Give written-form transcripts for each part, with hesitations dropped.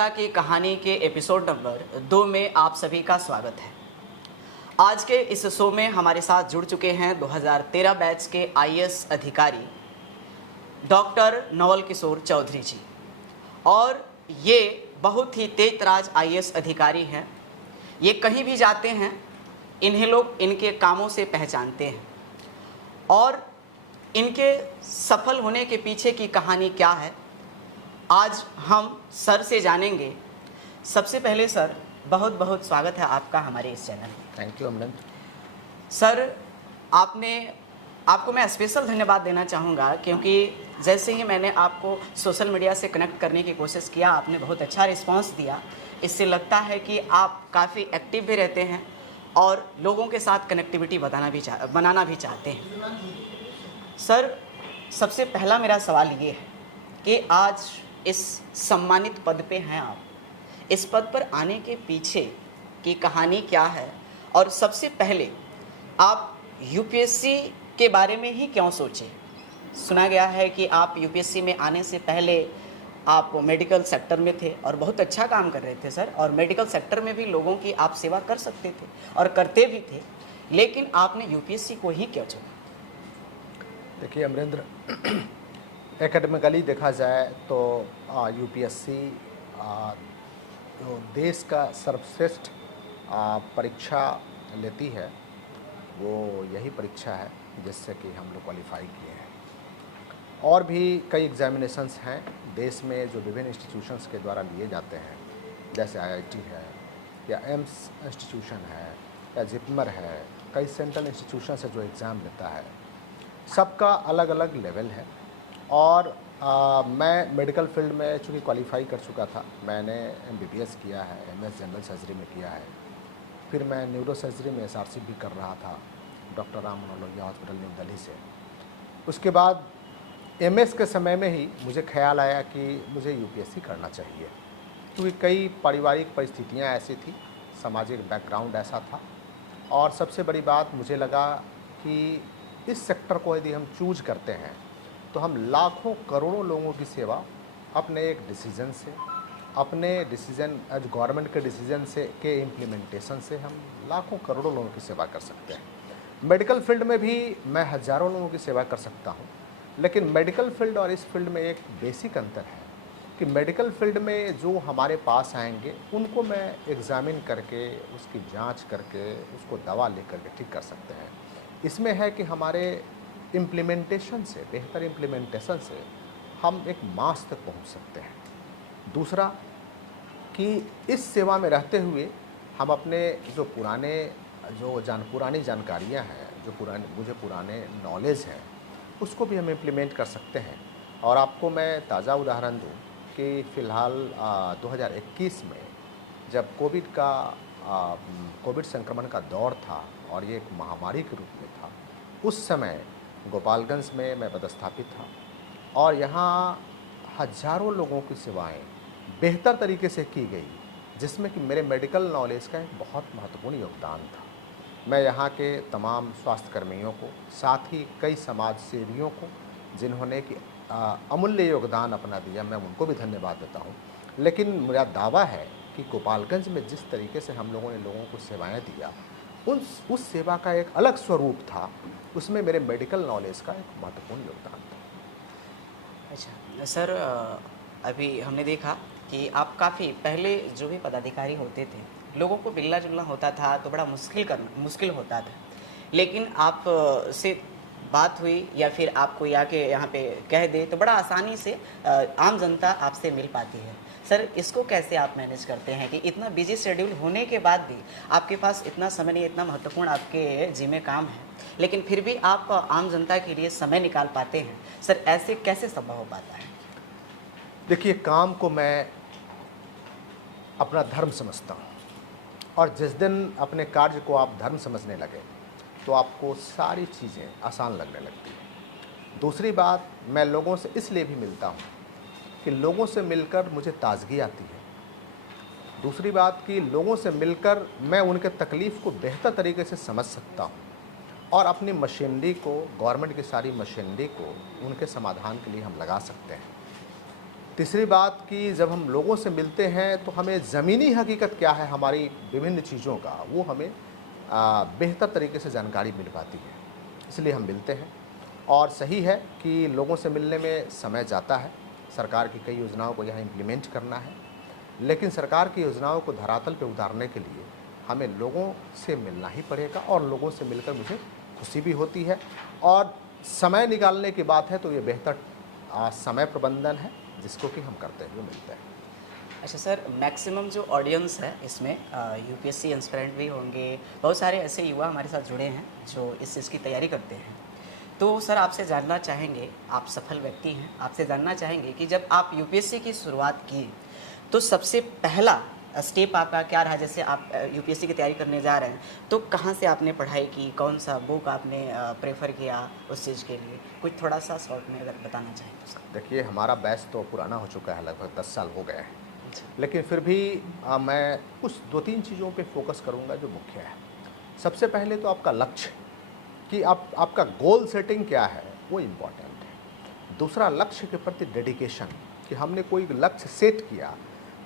जनता की कहानी के एपिसोड नंबर 2 में आप सभी का स्वागत है। आज के इस शो में हमारे साथ जुड़ चुके हैं 2013 बैच के आईएएस अधिकारी डॉक्टर नवल किशोर चौधरी जी, और ये बहुत ही तेज तराज आईएएस अधिकारी हैं। ये कहीं भी जाते हैं, इन्हें लोग इनके कामों से पहचानते हैं और इनके सफल होने के पीछे की कहानी क्या है, आज हम सर से जानेंगे। सबसे पहले सर, बहुत बहुत स्वागत है आपका हमारे इस चैनल में। थैंक यू अमृत सर, आपको मैं स्पेशल धन्यवाद देना चाहूँगा, क्योंकि जैसे ही मैंने आपको सोशल मीडिया से कनेक्ट करने की कोशिश किया, आपने बहुत अच्छा रिस्पांस दिया। इससे लगता है कि आप काफ़ी एक्टिव भी रहते हैं और लोगों के साथ कनेक्टिविटी बनाना भी चाहते हैं। सर, सबसे पहला मेरा सवाल ये है कि आज इस सम्मानित पद पे हैं आप, इस पद पर आने के पीछे की कहानी क्या है, और सबसे पहले आप यूपीएससी के बारे में ही क्यों सोचे? सुना गया है कि आप यूपीएससी में आने से पहले आप मेडिकल सेक्टर में थे और बहुत अच्छा काम कर रहे थे सर, और मेडिकल सेक्टर में भी लोगों की आप सेवा कर सकते थे और करते भी थे, लेकिन आपने यूपीएससी को ही क्यों चुना? देखिए अमरेंद्र, एकेडमिकली देखा जाए तो यूपीएससी जो देश का सर्वश्रेष्ठ परीक्षा लेती है, वो यही परीक्षा है जिससे कि हम लोग क्वालिफाई किए हैं। और भी कई एग्जामिनेशंस हैं देश में जो विभिन्न इंस्टीट्यूशंस के द्वारा लिए जाते हैं, जैसे आईआईटी है या एम्स इंस्टीट्यूशन है या जिपमर है, कई सेंट्रल इंस्टीट्यूशन से जो एग्ज़ाम लेता है, सबका अलग अलग लेवल है। और मैं मेडिकल फील्ड में चूँकि क्वालिफाई कर चुका था, मैंने एमबीबीएस किया है, एमएस जनरल सर्जरी में किया है, फिर मैं न्यूरो सर्जरी में एसआरसी भी कर रहा था doctor Ram Manohar Lohia hospital new Delhi से। उसके बाद एमएस के समय में ही मुझे ख्याल आया कि मुझे यूपीएससी करना चाहिए, क्योंकि कई पारिवारिक परिस्थितियाँ ऐसी थी, सामाजिक बैकग्राउंड ऐसा था, और सबसे बड़ी बात मुझे लगा कि इस सेक्टर को यदि हम चूज करते हैं तो हम लाखों करोड़ों लोगों की सेवा अपने एक डिसीजन से, अपने डिसीजन एज गवर्नमेंट के डिसीजन से के इम्प्लीमेंटेशन से हम लाखों करोड़ों लोगों की सेवा कर सकते हैं। मेडिकल फील्ड में भी मैं हज़ारों लोगों की सेवा कर सकता हूँ, लेकिन मेडिकल फील्ड और इस फील्ड में एक बेसिक अंतर है कि मेडिकल फील्ड में जो हमारे पास आएंगे उनको मैं एग्ज़ामिन करके, उसकी जाँच करके, उसको दवा ले करके ठीक कर सकते हैं। इसमें है कि हमारे इम्प्लीमेंटेशन से, बेहतर इम्प्लीमेंटेशन से हम एक मास तक पहुंच सकते हैं। दूसरा कि इस सेवा में रहते हुए हम अपने जो पुरानी जानकारियां हैं, जो मुझे पुराने नॉलेज हैं, उसको भी हम इम्प्लीमेंट कर सकते हैं। और आपको मैं ताज़ा उदाहरण दूं कि फ़िलहाल 2021 में जब कोविड संक्रमण का दौर था और ये एक महामारी के रूप में था, उस समय गोपालगंज में मैं पदस्थापित था और यहाँ हज़ारों लोगों की सेवाएं बेहतर तरीके से की गई, जिसमें कि मेरे मेडिकल नॉलेज का एक बहुत महत्वपूर्ण योगदान था। मैं यहाँ के तमाम स्वास्थ्य कर्मियों को, साथ ही कई समाज सेवियों को जिन्होंने कि अमूल्य योगदान अपना दिया, मैं उनको भी धन्यवाद देता हूँ। लेकिन मेरा दावा है कि गोपालगंज में जिस तरीके से हम लोगों ने लोगों को सेवाएं दिया, उस सेवा का एक अलग स्वरूप था, उसमें मेरे मेडिकल नॉलेज का एक महत्वपूर्ण योगदान था। अच्छा सर, अभी हमने देखा कि आप काफ़ी पहले जो भी पदाधिकारी होते थे, लोगों को मिलना जुलना होता था तो बड़ा मुश्किल होता था, लेकिन आप से बात हुई या फिर आप कोई आके यहाँ पे कह दे तो बड़ा आसानी से आम जनता आपसे मिल पाती है। सर, इसको कैसे आप मैनेज करते हैं कि इतना बिजी शेड्यूल होने के बाद भी आपके पास इतना समय नहीं, इतना महत्वपूर्ण आपके जिम्मे काम है, लेकिन फिर भी आप आम जनता के लिए समय निकाल पाते हैं? सर, ऐसे कैसे संभव हो पाता है? देखिए, काम को मैं अपना धर्म समझता हूँ, और जिस दिन अपने कार्य को आप धर्म समझने लगे तो आपको सारी चीज़ें आसान लगने लगती हैं। दूसरी बात, मैं लोगों से इसलिए भी मिलता हूँ कि लोगों से मिलकर मुझे ताजगी आती है। दूसरी बात कि लोगों से मिलकर मैं उनके तकलीफ़ को बेहतर तरीके से समझ सकता हूँ और अपनी मशीनरी को, गवर्नमेंट की सारी मशीनरी को उनके समाधान के लिए हम लगा सकते हैं। तीसरी बात कि जब हम लोगों से मिलते हैं तो हमें ज़मीनी हकीकत क्या है हमारी विभिन्न चीज़ों का, वो हमें बेहतर तरीके से जानकारी मिल पाती है, इसलिए हम मिलते हैं। और सही है कि लोगों से मिलने में समय जाता है, सरकार की कई योजनाओं को यहाँ इम्प्लीमेंट करना है, लेकिन सरकार की योजनाओं को धरातल पे उतारने के लिए हमें लोगों से मिलना ही पड़ेगा, और लोगों से मिलकर मुझे खुशी भी होती है। और समय निकालने की बात है तो ये बेहतर समय प्रबंधन है जिसको कि हम करते हुए मिलते हैं। अच्छा सर, मैक्सिमम जो ऑडियंस है इसमें यूपीएससी एस्पिरेंट भी होंगे, बहुत सारे ऐसे युवा हमारे साथ जुड़े हैं जो इस चीज़ की तैयारी करते हैं। तो सर आपसे जानना चाहेंगे, आप सफल व्यक्ति हैं, आपसे जानना चाहेंगे कि जब आप यूपीएससी की शुरुआत की तो सबसे पहला स्टेप आपका क्या रहा? जैसे आप यूपीएससी की तैयारी करने जा रहे हैं तो कहाँ से आपने पढ़ाई की, कौन सा बुक आपने प्रेफर किया उस चीज़ के लिए? कुछ थोड़ा सा शॉर्ट में अगर बताना चाहें तो। देखिए, हमारा बैच तो पुराना हो चुका है, लगभग 10 साल हो गए हैं, लेकिन फिर भी मैं कुछ 2-3 चीज़ों पे फोकस करूंगा जो मुख्य है। सबसे पहले तो आपका लक्ष्य, कि आपका गोल सेटिंग क्या है, वो इम्पॉर्टेंट है। दूसरा, लक्ष्य के प्रति डेडिकेशन, कि हमने कोई लक्ष्य सेट किया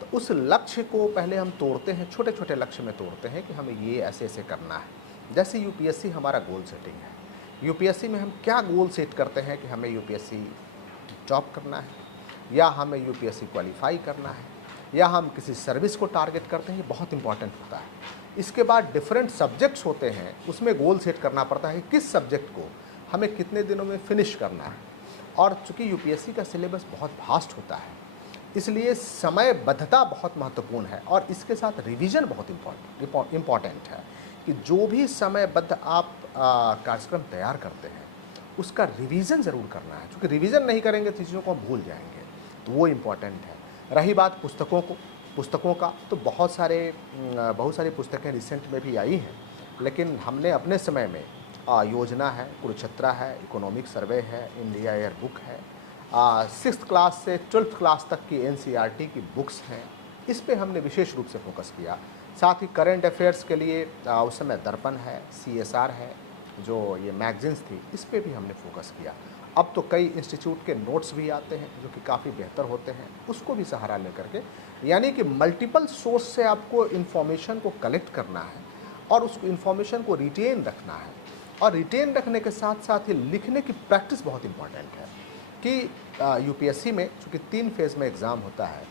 तो उस लक्ष्य को पहले हम तोड़ते हैं, छोटे छोटे लक्ष्य में तोड़ते हैं कि हमें ये ऐसे ऐसे करना है। जैसे यूपीएससी हमारा गोल सेटिंग है, यूपीएससी में हम क्या गोल सेट करते हैं कि हमें यूपीएससी जॉब करना है, या हमें यूपीएससी क्वालिफाई करना है, या हम किसी सर्विस को टारगेट करते हैं, ये बहुत इंपॉर्टेंट होता है। इसके बाद डिफरेंट सब्जेक्ट्स होते हैं, उसमें गोल सेट करना पड़ता है कि किस सब्जेक्ट को हमें कितने दिनों में फिनिश करना है। और चूँकि यूपीएससी का सिलेबस बहुत वास्ट होता है, इसलिए समयबद्धता बहुत महत्वपूर्ण है, और इसके साथ रिवीजन बहुत इम्पॉर्टेंट है कि जो भी समयबद्ध आप कार्यक्रम तैयार करते हैं उसका रिवीजन ज़रूर करना है, क्योंकि रिवीजन नहीं करेंगे तो चीज़ों को हम भूल जाएंगे, तो वो इम्पॉर्टेंट है। रही बात पुस्तकों का, तो बहुत सारी पुस्तकें रिसेंट में भी आई हैं, लेकिन हमने अपने समय में योजना है, कुरुक्षेत्र है, इकोनॉमिक सर्वे है, इंडिया ईयर बुक है, 6th क्लास से 12th क्लास तक की एनसीईआरटी की बुक्स हैं, इस पे हमने विशेष रूप से फोकस किया। साथ ही करंट अफेयर्स के लिए उस समय दर्पण है, सीएसआर है, जो ये मैगजीन्स थी, इस पे भी हमने फोकस किया। अब तो कई इंस्टीट्यूट के नोट्स भी आते हैं जो कि काफ़ी बेहतर होते हैं, उसको भी सहारा लेकर के, यानी कि मल्टीपल सोर्स से आपको इन्फॉर्मेशन को कलेक्ट करना है और उस इन्फॉर्मेशन को रिटेन रखना है। और रिटेन रखने के साथ साथ ही लिखने की प्रैक्टिस बहुत इंपॉर्टेंट है कि यूपीएससी में चूँकि 3 फेज़ में एग्ज़ाम होता है,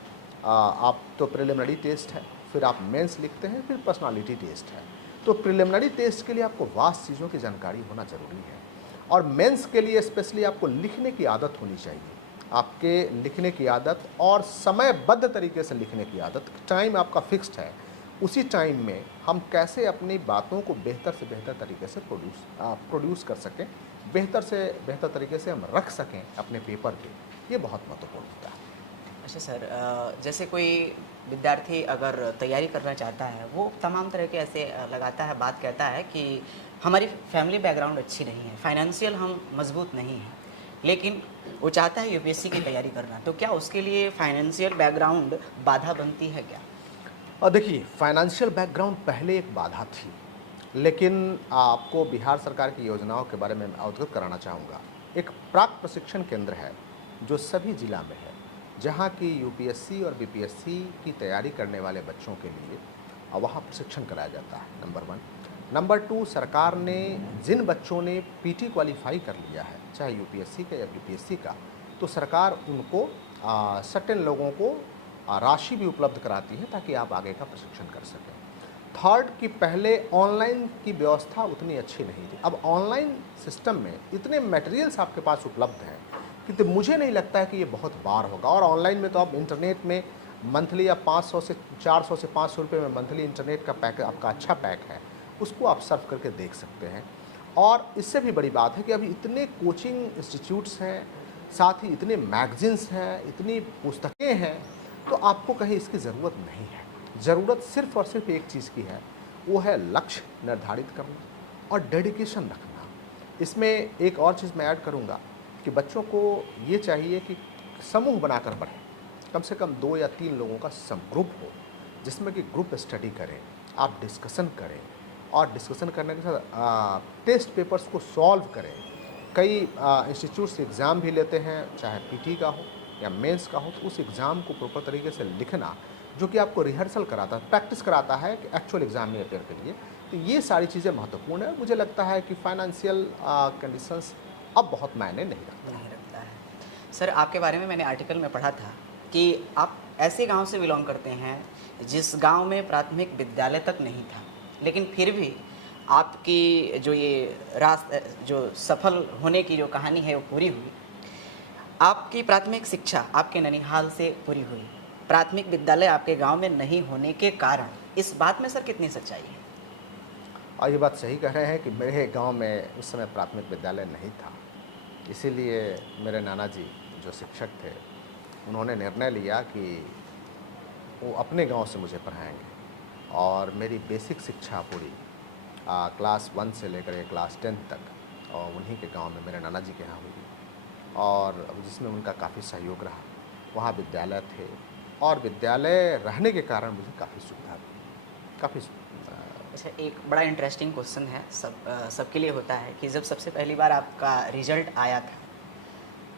आप तो प्रिलिमिनरी टेस्ट है, फिर आप मेंस लिखते हैं, फिर पर्सनालिटी टेस्ट है। तो प्रिलिमिनरी टेस्ट के लिए आपको वास्ट चीज़ों की जानकारी होना ज़रूरी है, और मेंस के लिए स्पेशली आपको लिखने की आदत होनी चाहिए। आपके लिखने की आदत और समयबद्ध तरीके से लिखने की आदत, टाइम आपका फिक्स्ड है, उसी टाइम में हम कैसे अपनी बातों को बेहतर से बेहतर तरीके से प्रोड्यूस कर सकें, बेहतर से बेहतर तरीके से हम रख सकें अपने पेपर पे, ये बहुत महत्वपूर्ण होता है। अच्छा सर, जैसे कोई विद्यार्थी अगर तैयारी करना चाहता है, वो तमाम तरह के ऐसे लगाता है, बात कहता है कि हमारी फैमिली बैकग्राउंड अच्छी नहीं है, फाइनेंशियल हम मजबूत नहीं हैं, लेकिन वो चाहता है यूपीएससी की तैयारी करना, तो क्या उसके लिए फाइनेंशियल बैकग्राउंड बाधा बनती है क्या? और देखिए, फाइनेंशियल बैकग्राउंड पहले एक बाधा थी, लेकिन आपको बिहार सरकार की योजनाओं के बारे में अवगत कराना चाहूँगा। एक प्राक प्रशिक्षण केंद्र है जो सभी जिला में है, जहाँ की यूपीएससी और बीपीएससी की तैयारी करने वाले बच्चों के लिए वहाँ प्रशिक्षण कराया जाता है, नंबर 1। नंबर 2, सरकार ने जिन बच्चों ने पीटी क्वालिफाई कर लिया है, चाहे यूपीएससी का या बीपीएससी का, तो सरकार उनको सर्टेन लोगों को राशि भी उपलब्ध कराती है ताकि आप आगे का प्रशिक्षण कर सकें। थर्ड, कि पहले ऑनलाइन की व्यवस्था उतनी अच्छी नहीं थी। अब ऑनलाइन सिस्टम में इतने मटेरियल्स आपके पास उपलब्ध हैं कि तो मुझे नहीं लगता है कि ये बहुत बार होगा। और ऑनलाइन में तो आप इंटरनेट में मंथली या 500 से 400 से 500 रुपये में मंथली इंटरनेट का पैक आपका अच्छा पैक है, उसको आप सर्व करके देख सकते हैं। और इससे भी बड़ी बात है कि अभी इतने कोचिंग इंस्टीट्यूट्स हैं, साथ ही इतने मैगजीन्स हैं, इतनी पुस्तकें हैं, तो आपको कहीं इसकी ज़रूरत नहीं है। ज़रूरत सिर्फ़ और सिर्फ एक चीज़ की है, वो है लक्ष्य निर्धारित करना और डेडिकेशन रखना। इसमें एक और चीज़ मैं ऐड करूँगा कि बच्चों को ये चाहिए कि समूह बनाकर पढ़ें, कम से कम 2 या 3 लोगों का ग्रुप हो, जिसमें कि ग्रुप स्टडी करें, आप डिस्कशन करें, और डिस्कशन करने के साथ टेस्ट पेपर्स को सॉल्व करें। कई इंस्टीट्यूट्स एग्ज़ाम भी लेते हैं, चाहे पीटी का हो या मेंस का हो तो उस एग्ज़ाम को प्रॉपर तरीके से लिखना, जो कि आपको रिहर्सल कराता है, प्रैक्टिस कराता है कि एक्चुअल एग्ज़ाम में अपेयर के लिए। तो ये सारी चीज़ें महत्वपूर्ण है। मुझे लगता है कि फाइनेंशियल कंडीशंस अब बहुत मायने नहीं रखता। नहीं रखता है। सर, आपके बारे में मैंने आर्टिकल में पढ़ा था कि आप ऐसे गांव से बिलोंग करते हैं जिस गांव में प्राथमिक विद्यालय तक नहीं था, लेकिन फिर भी आपकी जो ये जो सफल होने की जो कहानी है वो पूरी हुई। आपकी प्राथमिक शिक्षा आपके ननिहाल से पूरी हुई। प्राथमिक विद्यालय आपके गांव में नहीं होने के कारण, इस बात में सर कितनी सच्चाई है? और ये बात सही कह रहे हैं कि मेरे गांव में उस समय प्राथमिक विद्यालय नहीं था। इसीलिए मेरे नाना जी जो शिक्षक थे, उन्होंने निर्णय लिया कि वो अपने गांव से मुझे पढ़ाएंगे और मेरी बेसिक शिक्षा पूरी क्लास 1 से लेकर के क्लास 10 तक और उन्हीं के गांव में मेरे नाना जी के यहाँ हुई और जिसमें उनका काफ़ी सहयोग रहा। वहाँ विद्यालय थे और विद्यालय रहने के कारण मुझे काफ़ी सुविधा हुई, काफ़ी अच्छा, एक बड़ा इंटरेस्टिंग क्वेश्चन है, सबके लिए होता है कि जब सबसे पहली बार आपका रिजल्ट आया था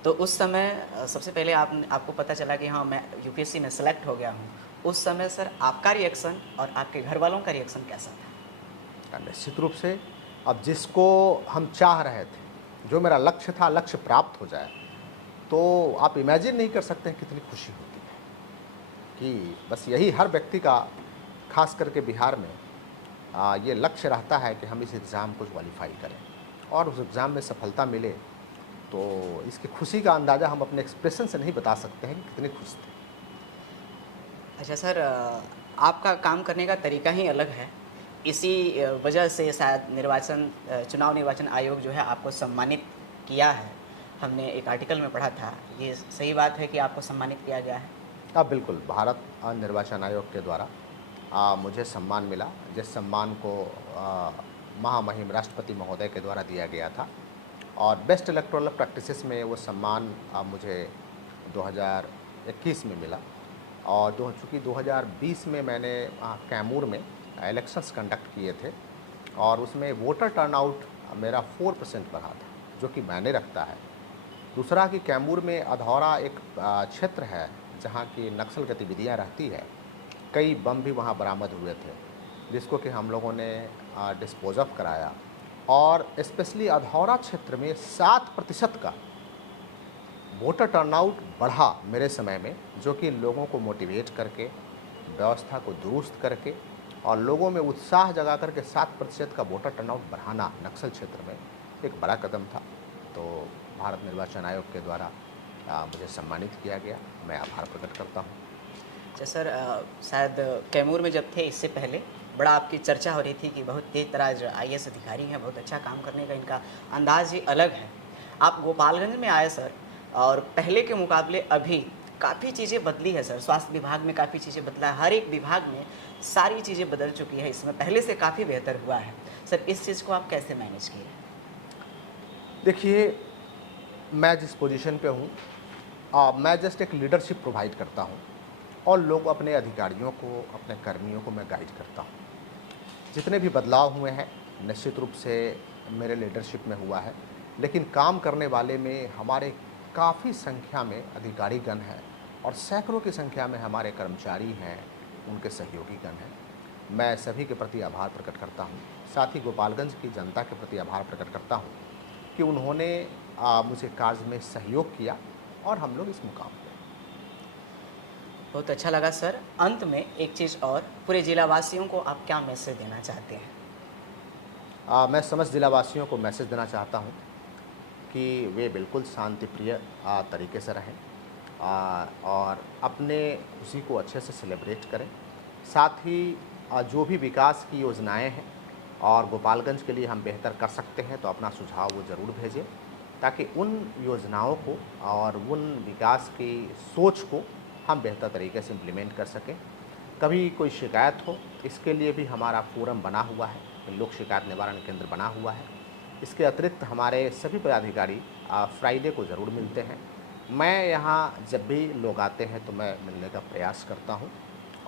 तो उस समय सबसे पहले आपको पता चला कि हाँ मैं यूपीएससी में सेलेक्ट हो गया हूँ, उस समय सर आपका रिएक्शन और आपके घर वालों का रिएक्शन कैसा था? निश्चित रूप से अब जिसको हम चाह रहे थे, जो मेरा लक्ष्य था, लक्ष्य प्राप्त हो जाए तो आप इमेजिन नहीं कर सकते हैं कितनी खुशी होती है कि बस यही हर व्यक्ति का, खास करके बिहार में ये लक्ष्य रहता है कि हम इस एग्ज़ाम को क्वालिफाई करें और उस एग्ज़ाम में सफलता मिले। तो इसकी खुशी का अंदाज़ा हम अपने एक्सप्रेशन से नहीं बता सकते हैं कि कितने खुश थे। अच्छा सर, आपका काम करने का तरीका ही अलग है। इसी वजह से शायद चुनाव निर्वाचन आयोग जो है आपको सम्मानित किया है। हमने एक आर्टिकल में पढ़ा था, ये सही बात है कि आपको सम्मानित किया गया है? बिल्कुल, भारत निर्वाचन आयोग के द्वारा मुझे सम्मान मिला, जिस सम्मान को महामहिम राष्ट्रपति महोदय के द्वारा दिया गया था और बेस्ट इलेक्टोरल प्रैक्टिसेस में वो सम्मान मुझे 2021 में मिला और चूँकि 2020 में मैंने कैमूर में इलेक्शंस कंडक्ट किए थे और उसमें वोटर टर्नआउट मेरा 4% बढ़ा था, जो कि मायने रखता है। दूसरा कि कैमूर में अधौरा एक क्षेत्र है जहाँ की नक्सल गतिविधियाँ रहती है, कई बम भी वहाँ बरामद हुए थे जिसको कि हम लोगों ने डिस्पोज ऑफ कराया और स्पेशली अधौरा क्षेत्र में 7% का वोटर टर्नआउट बढ़ा मेरे समय में, जो कि लोगों को मोटिवेट करके, व्यवस्था को दुरुस्त करके और लोगों में उत्साह जगा करके 7% का वोटर टर्नआउट बढ़ाना नक्सल क्षेत्र में एक बड़ा कदम था। तो भारत निर्वाचन आयोग के द्वारा मुझे सम्मानित किया गया, मैं आभार प्रकट करता हूँ। अच्छा सर, शायद कैमूर में जब थे इससे पहले बड़ा आपकी चर्चा हो रही थी कि बहुत तेज तराज आईएएस अधिकारी हैं, बहुत अच्छा काम करने का इनका अंदाज ही अलग है। आप गोपालगंज में आए सर, और पहले के मुकाबले अभी काफ़ी चीज़ें बदली है सर। स्वास्थ्य विभाग में काफ़ी चीज़ें बदला है, हर एक विभाग में सारी चीज़ें बदल चुकी है, इसमें पहले से काफ़ी बेहतर हुआ है सर। इस चीज़ को आप कैसे मैनेज किए? देखिए, मैं जिस पोजीशन पे हूँ, मैं जस्ट एक लीडरशिप प्रोवाइड करता हूँ और लोग अपने अधिकारियों को, अपने कर्मियों को मैं गाइड करता हूँ। जितने भी बदलाव हुए हैं निश्चित रूप से मेरे लीडरशिप में हुआ है, लेकिन काम करने वाले में हमारे काफ़ी संख्या में अधिकारीगण हैं और सैकड़ों की संख्या में हमारे कर्मचारी हैं, उनके सहयोगीगण हैं। मैं सभी के प्रति आभार प्रकट करता हूँ। साथ ही गोपालगंज की जनता के प्रति आभार प्रकट करता हूँ कि उन्होंने मुझे कार्य में सहयोग किया और हम लोग इस मुकाम पे। बहुत अच्छा लगा सर। अंत में एक चीज़ और, पूरे जिलावासियों को आप क्या मैसेज देना चाहते हैं? मैं समस्त जिलावासियों को मैसेज देना चाहता हूँ कि वे बिल्कुल शांतिप्रिय तरीके से रहें और अपने खुशी को अच्छे से सेलिब्रेट करें। साथ ही जो भी विकास की योजनाएं हैं और गोपालगंज के लिए हम बेहतर कर सकते हैं तो अपना सुझाव वो ज़रूर भेजें, ताकि उन योजनाओं को और उन विकास की सोच को हम बेहतर तरीके से इम्प्लीमेंट कर सकें। कभी कोई शिकायत हो, इसके लिए भी हमारा फोरम बना हुआ है, लोक शिकायत निवारण केंद्र बना हुआ है। इसके अतिरिक्त हमारे सभी पदाधिकारी फ्राइडे को ज़रूर मिलते हैं। मैं यहाँ जब भी लोग आते हैं तो मैं मिलने का प्रयास करता हूँ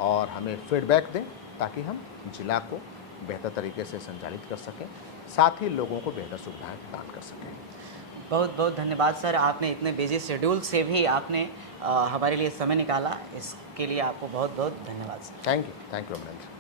और हमें फीडबैक दें ताकि हम जिला को बेहतर तरीके से संचालित कर सकें, साथ ही लोगों को बेहतर सुविधाएं प्रदान कर सकें। बहुत बहुत धन्यवाद सर, आपने इतने बिजी शेड्यूल से भी आपने हमारे लिए समय निकाला, इसके लिए आपको बहुत बहुत धन्यवाद सर। Thank you Amarendra.